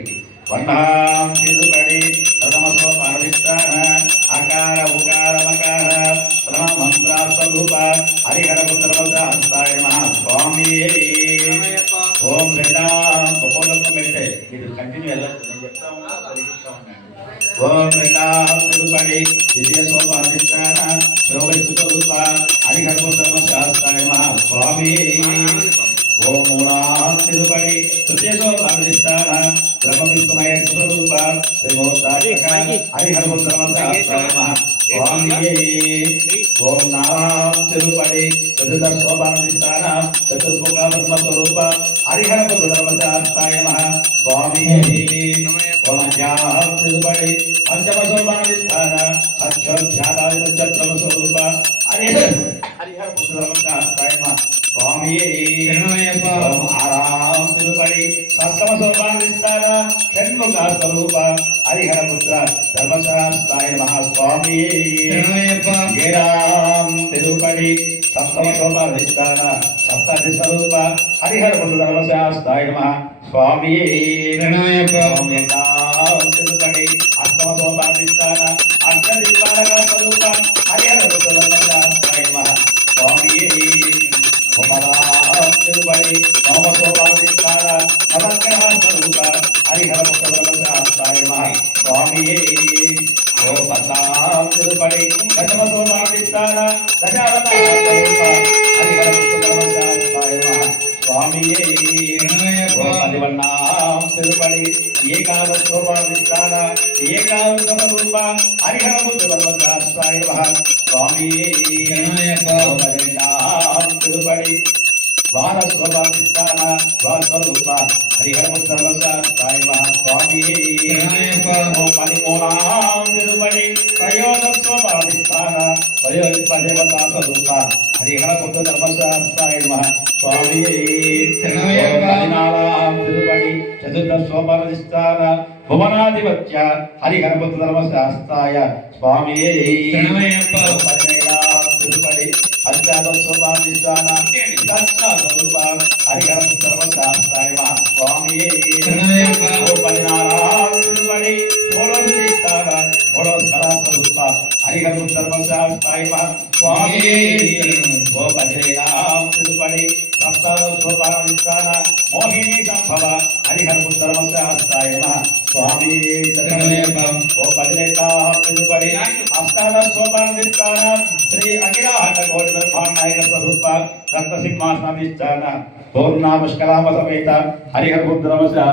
గట్టికి వన్నాం తిరుపడి ప్రథమసో పారదిష్టాన ఆకార ఉకార మకార ప్రథమ మంత్ర స్వరూప హరిహర పుత్రవద హస్తాయ నమః స్వామి ఓం రెండాం ఒక్కొక్క పెట్టే మీరు కంటిన్యూ వెళ్ళచ్చు నేను చెప్తా ఉన్నా పరిగిస్తా ఉండండి ఓం రెండాం తిరుపడి ద్వితీయ సో పారదిష్టాన శోభిత హరిహర పుత్రవద హస్తాయ నమః స్వామి ఓం మూలాం తిరుపడి తృతీయో పారదిష్టాన బ్రహ్మ విష్ణుమయ స్వరూప శ్రీమోత్తారక హరిహర పుత్రవద నమః స్వామి ఓం నారాం తిరుపడి చతుర్దశో పారదిష్టాన చతుర్ముఖ బ్రహ్మ స్వరూప హరిహర పుత్రవద నమః స్వామి ఓం అజ్ఞాం తిరుపడి పంచమసో పారదిష్టాన అక్షోధ్యాదాయ పంచబ్రహ్మ స్వరూప హరిహర పుత్రవద నమః స్వామి ఆరాం తిరుపడి సప్తమ సోపాధిష్టాన షణ్ముఖ స్వరూప హరిహర పుత్ర ధర్మశాస్త్రాయ నమః స్వామి ఏరాం తిరుపడి సప్తమ సోపాధిష్టాన సప్తాది స్వరూప హరిహర పుత్ర ధర్మశాస్త్రాయ నమః స్వామి తిరుపడి అష్టమ సోపాధిష్టాన అక్షదీపాలక స్వరూప హరిహర పుత్ర ధర్మశాస్త్రాయ నమః స్వామి తిరుపడి నవమసోపాధిష్టాన నవగ్రహ స్వరూప హరిహర పుత్రవరదాయ నమః స్వామి ఓ పద్మాం తిరుపడి దశమసోపాధిష్టాన దశావతార స్వరూప హరిహర పుత్రవరదాయ నమః స్వామి ఓ పదివన్నాం తిరుపడి ఏకాదశోపాధిష్టాన ఏకాదశ స్వరూప హరిహర పుత్రవరదాయ నమః స్వామి ఓ పదిహేనాం తిరుపడి ద్వారస్వపాధిష్టాన ద్వారస్వరూప హరిహర పుత్రవరదాయ నమః స్వామి ఓ పదిమూలాం తిరుపడి త్రయోదశోపాధిష్టాన త్రయోదశదేవతా స్వరూప హరిహర పుత్రవరదాయ నమః స్వామి పదినాలాం తిరుపడి చతుర్దశోపాధిష్టాన భువనాధిపత్య హరిహర పుత్రవరదాయ స్వామి పదినైదాం తిరుపడి అష్టాదశోపాధిష్టాన స్వరూప హరిహర పుత్రవరదాయ నమః స్వామి పదినారాం తిరుపడి షోడశిష్టాన షోడశకళ స్వరూప హరిహర పుత్రవరదాయ నమః స్వామి ఓ పదిహేనాం తిరుపడి సప్తదశోపాధిష్టాన మోహిని సంభవ హరిహర పుత్రవరదాయ నమః స్వామి ఓ పదిహేనాం తిరుపడి అష్టాదశోపాధిష్టాన శ్రీ అఖిలాండ కోటి బ్రహ్మాండాయక స్వరూప రత్న సింహాసనాధిష్టాన పూర్ణ పుష్కరామ సమేత హరిహర పుత్రవరదాయ